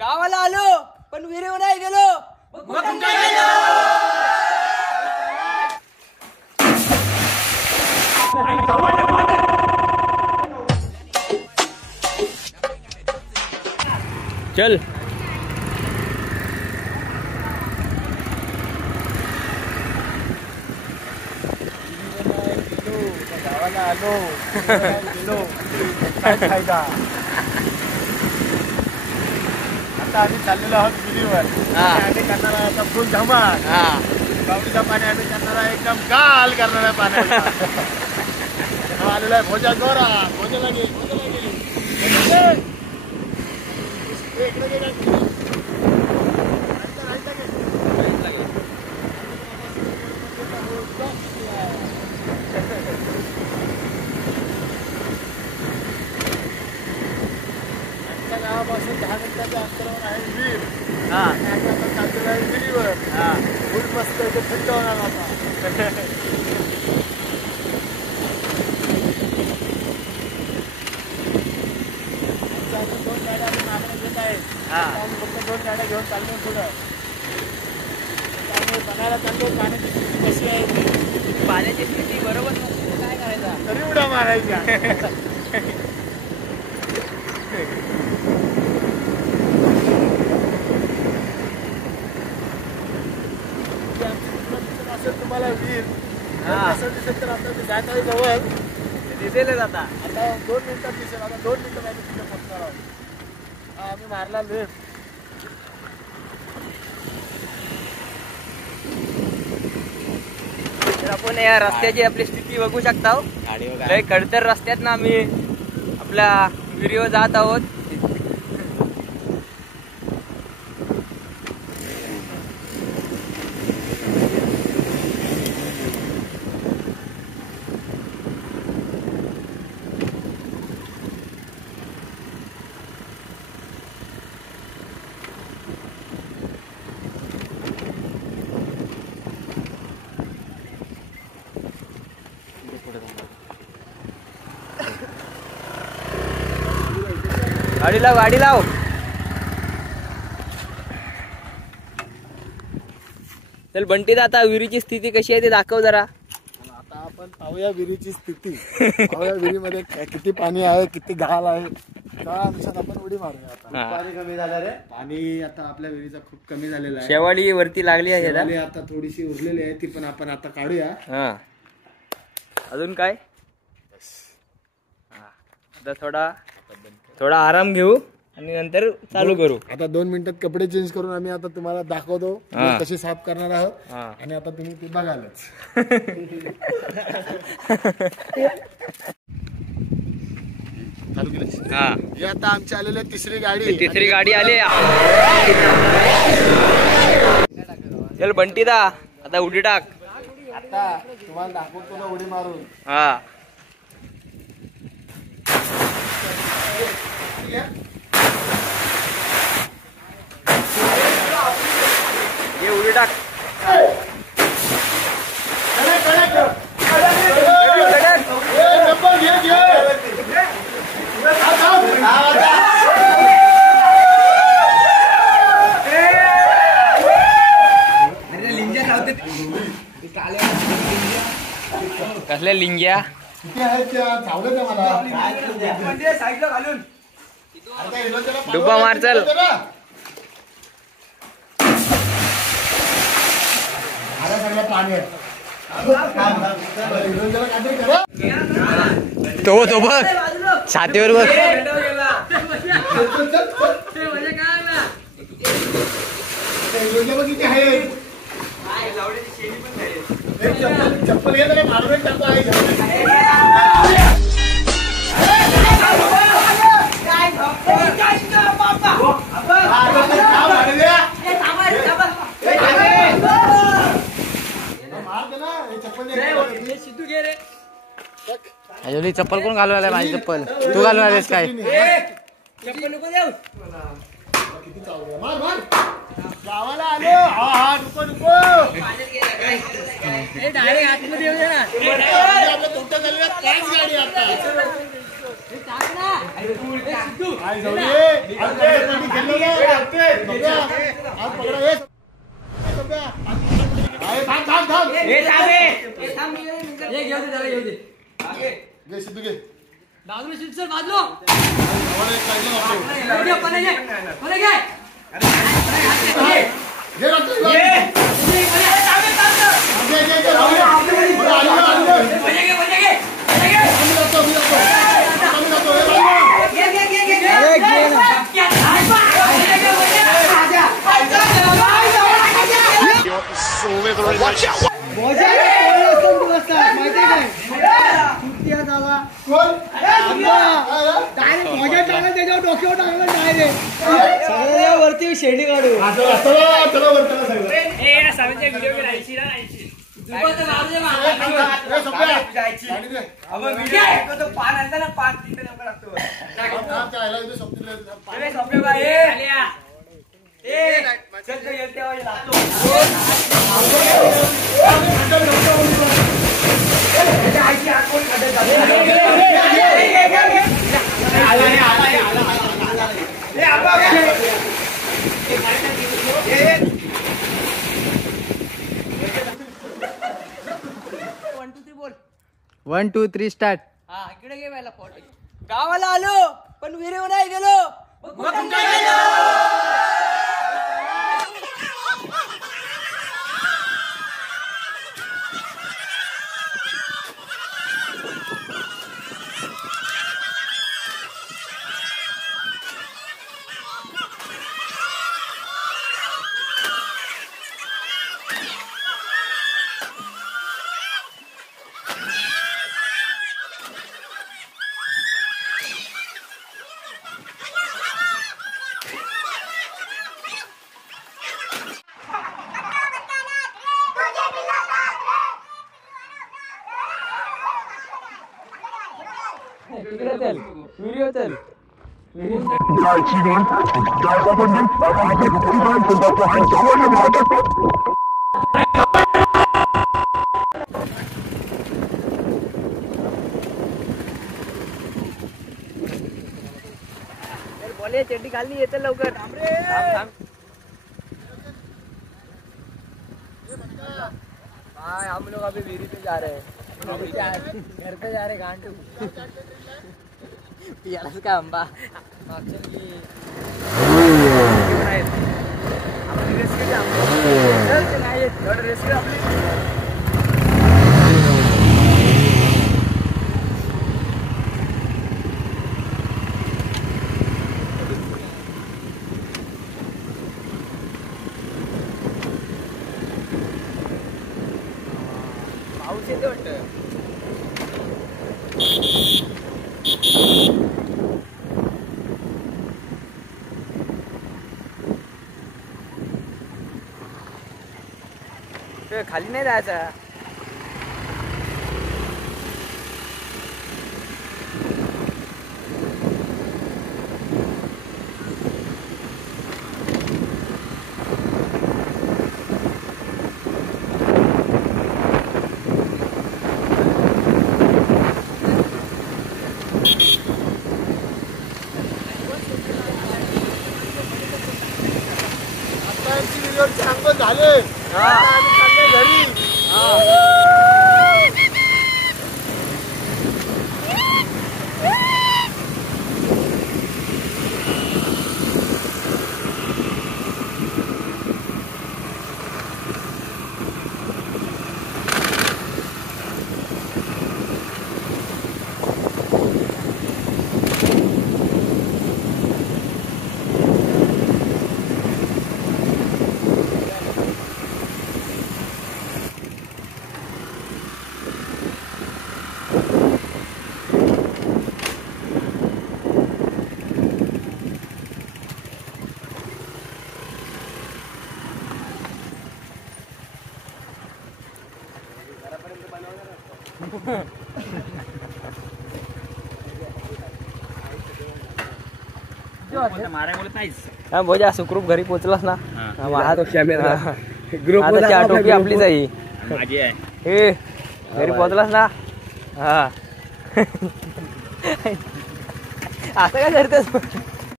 गावाला आलो पण विहिरीवर नाही गेलो. चल गावाला आलो गेलो काय फायदा. आता आम्ही चाललेलो आहोत विहिरीवर. आम्ही करणार आहे आता फुल धमाल. पावडीचा पाणी आम्ही करणार आहे एकदम गाल करणार आहे पाण्याचा. आलेला आहे भोजा गोरा. भोजाला घे इकडे घे गावापासून 10 मिनिटाच्या अंतरावर आहे विहीर. आता चाललेलं आहे विहिरीवर. फुल मस्त इथे थंड होणार आता. दोन गाड्या आम्ही मागण्या घेत आहे. आम्ही फक्त 2 गाड्या घेऊन चाललो पुढं. त्यामुळे बघायला चाललो पाण्याची स्थिती कशी आहे. पाण्याची स्थिती बरोबर नसते काय करायचं. तरी उड्या मारायच्या. तुम्हाला वीर असं दिसेल तर आता जात आहे जवळ दिसेलच. आता 2 मिनिटात दिसेल. आता 2 मिनिटं पाहिजे तिथे पोहोचणार आहोत. आम्ही मारला लेफ्ट. तर आपण या रस्त्याची आपली स्थिती बघू शकता. लय खडतर रस्त्यात ना आम्ही आपल्या विहिरीवर जात आहोत. गाडी लाव. चल बंटी, आता विहिरीची स्थिती कशी आहे ते दाखव जरा. आता आपण पाहूया विहिरीची स्थिती. पाहूया विहिरीमध्ये किती पाणी आहे, किती घाल आहे. त्यानुसार आपण उडी मारूया. आता पाणी कमी झालं रे. पाणी आता आपल्या विहिरीचा खूप कमी झालेला आहे. शेवाळी वरती लागली आहे. आता थोडीशी उरलेली आहे ती पण आपण आता काढूया. अजून काय. आता थोडा आराम घेऊ आणि नंतर चालू करू. आता 2 मिनिटात कपडे चेंज करून आम्ही आता तुम्हाला दाखवतो कशी साफ करणार आहोत. आणि आता तुम्ही ते बघालच. ही आता आमची आलेली तिसरी गाडी आली. चल बंटी दा आता उडी टाक. आता तुम्हाला दाखवतो ना उडी मारून. ये उडी टाक. कसल्या लिंग्या डुबा मार. चल तो बघ छातीवर बघ. चप्पल घेतले मारून टाकतो आहे. चप्पल कोण घालून आलाय. माझी चप्पल तू घालून आलेस काय. चप्पल नको देऊ. किती चालू मार मार. गावाला आलो. नको डायरेक्ट आतमध्ये येऊ दे ना. तुमच्या गल्लीत काहीच गाडी आता. वरती शेंडी काढू वन टू थ्री स्टार्ट. हा इकडे घे पहिला फोटो. गावाला आलो पण विहिरीवर नाही गेलो. चल व्हिडिओ चल. बोले चड्डी खाली येते लवकर. हम लोग अभी विहिरी पे जा रहे हैं. घर पे जा रहे गांडू. यालाच काय आंबा पाऊस येते वाटतं. खाली नाही जायचा. झाले घरी. भोजा सुखरूप घरी पोहोचलास ना. ग्रुप आपलीच आहे. घरी पोहोचलास ना. हा असं काय करतेस.